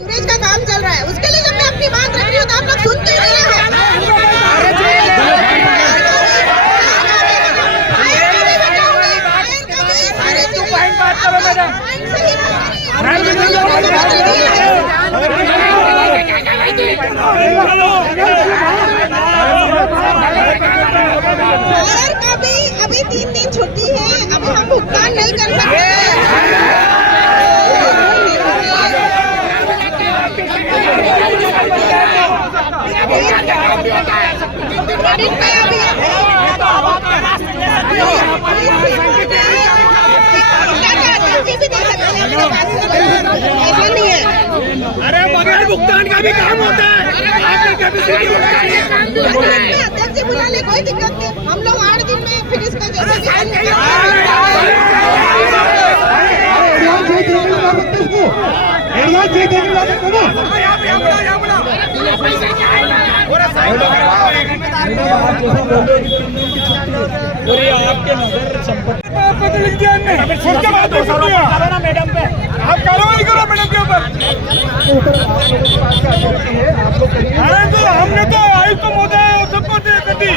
अंग्रेज का काम चल रहा है, उसके लिए जब मैं अपनी बात रख रही हूँ तो आप लोग सुन क्यों रहे हैं? अभी 3 दिन छुट्टी है, अभी हम भुगतान नहीं कर सकते। ऐसा नहीं है। अरे बगैर भुगतान का भी काम होता है। अध्यक्ष जी बुला ले, कोई दिक्कत नहीं। हम लोग 8 दिन में फिर इसका आपके नजर संपर्क लिख दिया उसके बाद मैडम पे आप कार्रवाई करो मैडम के ऊपर। अरे तो हमने तो आयुक्त महोदय सबको कर दी,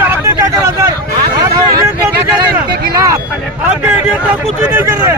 आपने क्या करा सर? आपके इडियट का कुछ भी नहीं कर रहे।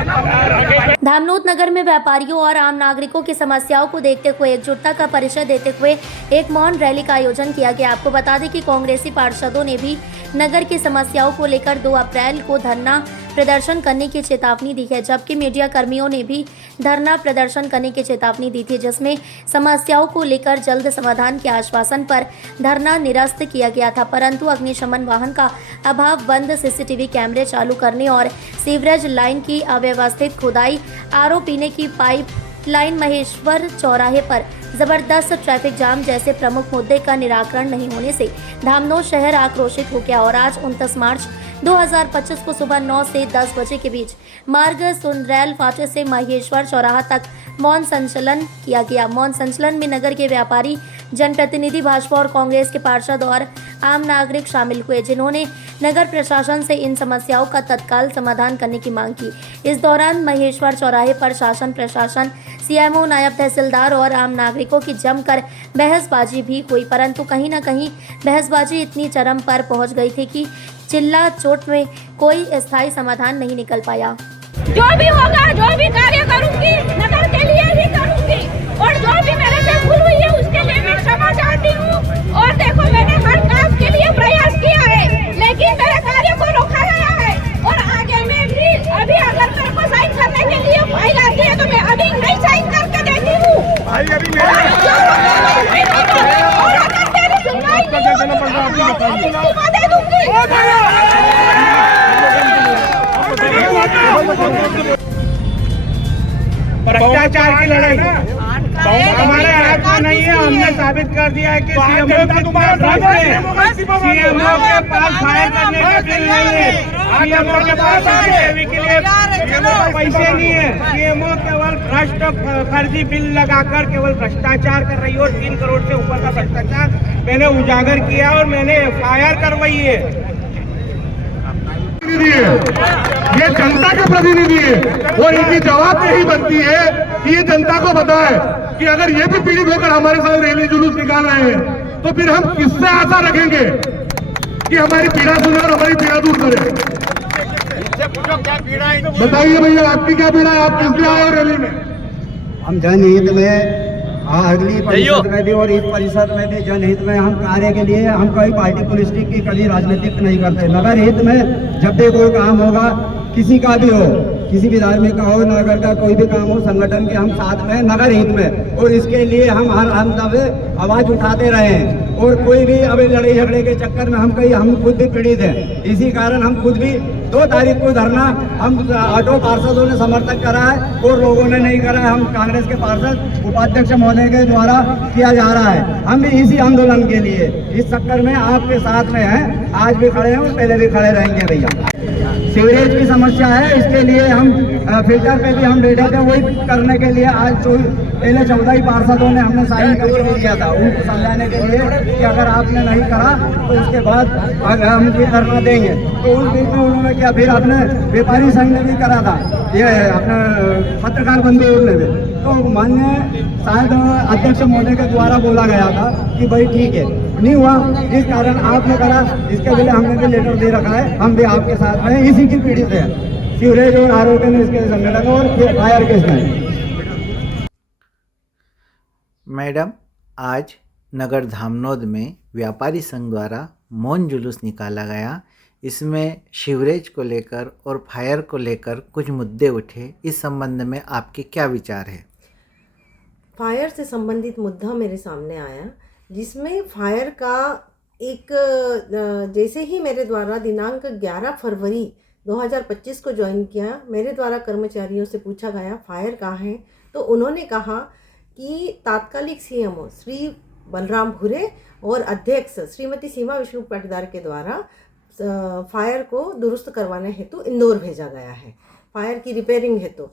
धामनोद नगर में व्यापारियों और आम नागरिकों की समस्याओं को देखते हुए एकजुटता का परिचय देते हुए एक मौन रैली का आयोजन किया गया। आपको बता दें कि कांग्रेसी पार्षदों ने भी नगर की समस्याओं को लेकर 2 अप्रैल को धरना प्रदर्शन करने की चेतावनी दी है, जबकि मीडिया कर्मियों ने भी धरना प्रदर्शन करने की चेतावनी दी थी, जिसमें समस्याओं को लेकर जल्द समाधान के आश्वासन पर धरना निरस्त किया गया था। परंतु अग्निशमन वाहन का अभाव, बंद सीसीटीवी कैमरे चालू करने और सीवरेज लाइन की अव्यवस्थित खुदाई, आरओ पीने की पाइप लाइन, महेश्वर चौराहे पर जबरदस्त ट्रैफिक जाम जैसे प्रमुख मुद्दे का निराकरण नहीं होने से धामनोद शहर आक्रोशित हो गया और आज 29 मार्च 2025 को सुबह 9 से 10 बजे के बीच मार्ग सुंदरैल फाटे से महेश्वर चौराहा तक मौन संचलन किया गया। मौन संचलन में नगर के व्यापारी, जनप्रतिनिधि, भाजपा और कांग्रेस के पार्षद और आम नागरिक शामिल हुए, जिन्होंने नगर प्रशासन से इन समस्याओं का तत्काल समाधान करने की मांग की। इस दौरान महेश्वर चौराहे पर शासन प्रशासन, सीएमओ, नायब तहसीलदार और आम नागरिकों की जमकर बहसबाजी भी हुई, परंतु कहीं न कहीं बहसबाजी इतनी चरम पर पहुंच गई थी कि चिल्ला चोट में कोई स्थायी समाधान नहीं निकल पाया। जो भी होगा, जो भी कार्य करूंगी नगर के लिए ही करूंगी और जो भी मेरे से भूल हुई है उसके लिए मैं क्षमा चाहती हूँ। और देखो, मैंने हर काम के लिए प्रयास किया है, लेकिन मेरे कार्य को रोका गया है और आगे में भी अभी अगर मेरे को साइन करने के लिए फाइल आती है तो मैं अभी नहीं साइन करके देती हूँ। और अगर तेरी सुनवाई नहीं होगी तो इस्तीफा दे दूंगी। भ्रष्टाचार की लड़ाई हमारे हाथ में नहीं है। हमने साबित कर दिया है कि सीएमओ के पास फायर करने का बिल नहीं है, सीएमओ के पास सीसीटीवी के लिए पैसे नहीं है। सीएमओ केवल भ्रष्ट फर्जी बिल लगाकर केवल भ्रष्टाचार कर रही है और 3 करोड़ से ऊपर का भ्रष्टाचार मैंने उजागर किया और मैंने FIR करवाई है। ये जनता के प्रतिनिधि है और इनकी जवाबदेही बनती है कि ये जनता को बताए कि अगर ये भी पीड़ित होकर हमारे साथ रैली जुलूस निकाल रहे हैं तो फिर हम किससे आशा रखेंगे कि हमारी पीड़ा सुने और हमारी पीड़ा दूर करे। बताइए भैया, आपकी क्या पीड़ा है? आप किस लिए आए रैली में? हम जनहित में अगली परिषद में भी और इस परिषद में भी जनहित में हम कार्य के लिए हम कभी पार्टी पॉलिटिक्स की कभी राजनीतिक नहीं करते। नगर हित में जब भी कोई काम होगा, किसी का भी हो, किसी भी धार्मिक का हो, नगर का कोई भी काम हो, संगठन के हम साथ में नगर हित में, और इसके लिए हम आवाज उठाते रहे हैं। और कोई भी अभी लड़ाई झगड़े के चक्कर में हम खुद भी पीड़ित हैं। इसी कारण हम खुद भी 2 तारीख को धरना हम 8 पार्षदों ने समर्थन करा है और लोगों ने नहीं करा है। हम कांग्रेस के पार्षद उपाध्यक्ष महोदय के द्वारा किया जा रहा है। हम भी इसी आंदोलन के लिए इस चक्कर में आपके साथ में हैं, आज भी खड़े हैं और पहले भी खड़े रहेंगे। भैया, सीवरेज की समस्या है, इसके लिए हम फिल्टर पे भी हम बैठे थे, वही करने के लिए आज पहले 14 ही पार्षदों ने हमने साइन करके दिया था उनको समझाने के लिए कि अगर आपने नहीं करा तो उसके बाद हम ये धरना देंगे। तो उस बीच में उन्होंने क्या, फिर अपने व्यापारी संघ ने भी करा था, ये अपने पत्रकार बंधुओं ने भी तो माननीय शायद अध्यक्ष महोदय के द्वारा बोला गया था कि भाई ठीक है, नहीं हुआ, इस कारण आपने कहा इसके लिए हमने भी लेटर दे रखा है, हम भी आपके साथ में इसी की पीड़ित है, सीवरेज और आरोग्य में इसके संगठन और फायर केस में। मैडम, आज नगर धामनोद में व्यापारी संघ द्वारा मौन जुलूस निकाला गया। इसमें सीवरेज को लेकर और फायर को लेकर कुछ मुद्दे उठे। इस संबंध में आपके क्या विचार है? फायर से संबंधित मुद्दा मेरे सामने आया, जिसमें फायर का एक जैसे ही मेरे द्वारा दिनांक 11 फरवरी 2025 को ज्वाइन किया, मेरे द्वारा कर्मचारियों से पूछा गया फायर कहाँ है, तो उन्होंने कहा कि तात्कालिक सीएमओ श्री बलराम भूरे और अध्यक्ष श्रीमती सीमा विष्णु पाटीदार के द्वारा फायर को दुरुस्त करवाने हेतु इंदौर भेजा गया है, फायर की रिपेयरिंग हेतु।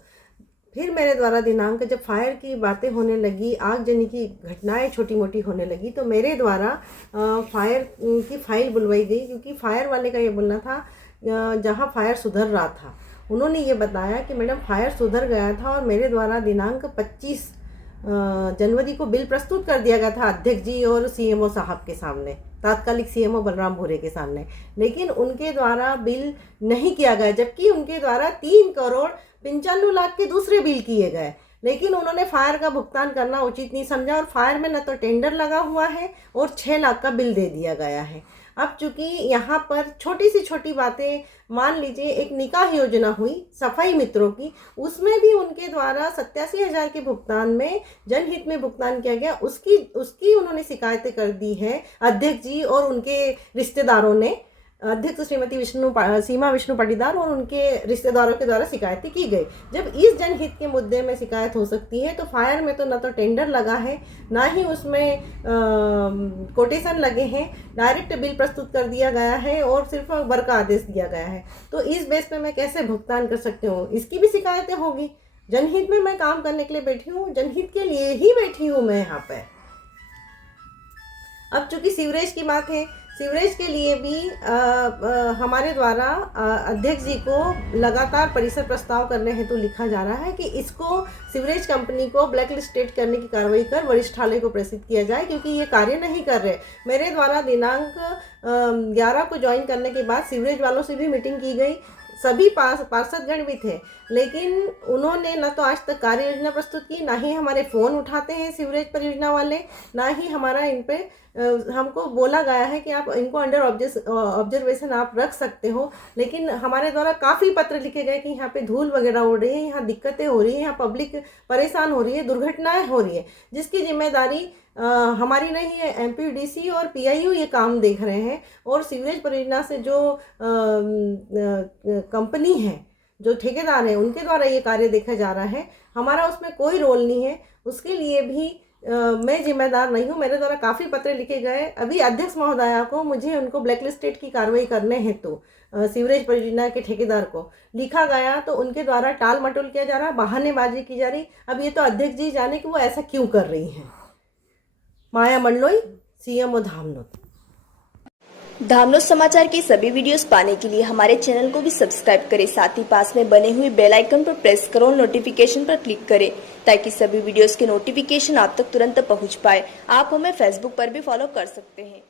फिर मेरे द्वारा दिनांक जब फायर की बातें होने लगी, आगजनी की घटनाएं छोटी मोटी होने लगी, तो मेरे द्वारा फायर की फाइल बुलवाई गई, क्योंकि फायर वाले का ये बोलना था जहां फायर सुधर रहा था, उन्होंने ये बताया कि मैडम फायर सुधर गया था और मेरे द्वारा दिनांक 25 जनवरी को बिल प्रस्तुत कर दिया गया था अध्यक्ष जी और सीएमओ साहब के सामने, तात्कालिक सीएमओ बलराम भूरे के सामने, लेकिन उनके द्वारा बिल नहीं किया गया, जबकि उनके द्वारा 3,95,00,000 के दूसरे बिल किए गए, लेकिन उन्होंने फायर का भुगतान करना उचित नहीं समझा और फायर में न तो टेंडर लगा हुआ है और 6 लाख का बिल दे दिया गया है। अब चूंकि यहाँ पर छोटी सी छोटी बातें, मान लीजिए एक निकाह योजना हुई सफाई मित्रों की, उसमें भी उनके द्वारा 87,000 के भुगतान में जनहित में भुगतान किया गया, उसकी उन्होंने शिकायतें कर दी है अध्यक्ष जी और उनके रिश्तेदारों ने, अध्यक्ष श्रीमती सीमा विष्णु पाटीदार और उनके रिश्तेदारों के द्वारा शिकायतें की गई। जब इस जनहित के मुद्दे में शिकायत हो सकती है, तो फायर में तो न तो टेंडर लगा है, ना ही उसमें कोटेशन लगे हैं, डायरेक्ट बिल प्रस्तुत कर दिया गया है और सिर्फ वर्क का आदेश दिया गया है, तो इस बेस पे मैं कैसे भुगतान कर सकती हूँ? इसकी भी शिकायतें होगी। जनहित में मैं काम करने के लिए बैठी हूँ, जनहित के लिए ही बैठी हूँ मैं यहाँ पे। अब चूंकि सीवरेज की बात है, सीवरेज के लिए भी हमारे द्वारा अध्यक्ष जी को लगातार परिसर प्रस्ताव करने हेतु लिखा जा रहा है कि इसको सीवरेज कंपनी को ब्लैक लिस्टेड करने की कार्रवाई कर वरिष्ठालय को प्रेषित किया जाए, क्योंकि ये कार्य नहीं कर रहे। मेरे द्वारा दिनांक 11 को ज्वाइन करने के बाद सीवरेज वालों से भी मीटिंग की गई, सभी पार्षदगण भी थे, लेकिन उन्होंने न तो आज तक कार्य योजना प्रस्तुत की, ना ही हमारे फ़ोन उठाते हैं सीवरेज परियोजना वाले, ना ही हमारा इन पे हमको बोला गया है कि आप इनको अंडर ऑब्जर्वेशन आप रख सकते हो, लेकिन हमारे द्वारा काफ़ी पत्र लिखे गए कि यहाँ पे धूल वगैरह उड़ रही है, यहाँ दिक्कतें हो रही है, यहाँ पब्लिक परेशान हो रही है, दुर्घटनाएं हो रही है, जिसकी जिम्मेदारी हमारी नहीं है। एमपीडीसी और पीआईयू ये काम देख रहे हैं और सीवरेज परियोजना से जो कंपनी है, जो ठेकेदार है, उनके द्वारा ये कार्य देखा जा रहा है, हमारा उसमें कोई रोल नहीं है। उसके लिए भी मैं जिम्मेदार नहीं हूँ। मेरे द्वारा काफ़ी पत्र लिखे गए, अभी अध्यक्ष महोदया को मुझे उनको ब्लैक लिस्टेड की कार्रवाई करने हेतु सीवरेज परियोजना के ठेकेदार को लिखा गया, तो उनके द्वारा टाल मटोल किया जा रहा, बहानेबाजी की जा रही। अब ये तो अध्यक्ष जी जाने कि वो ऐसा क्यों कर रही हैं। माया मंडलोई, सीएमओ धामनोद। धामनोद समाचार के सभी वीडियोस पाने के लिए हमारे चैनल को भी सब्सक्राइब करें, साथ ही पास में बने हुए बेल आइकन पर प्रेस करो और नोटिफिकेशन पर क्लिक करें, ताकि सभी वीडियोस के नोटिफिकेशन आप तक तुरंत पहुंच पाए। आप हमें फेसबुक पर भी फॉलो कर सकते हैं।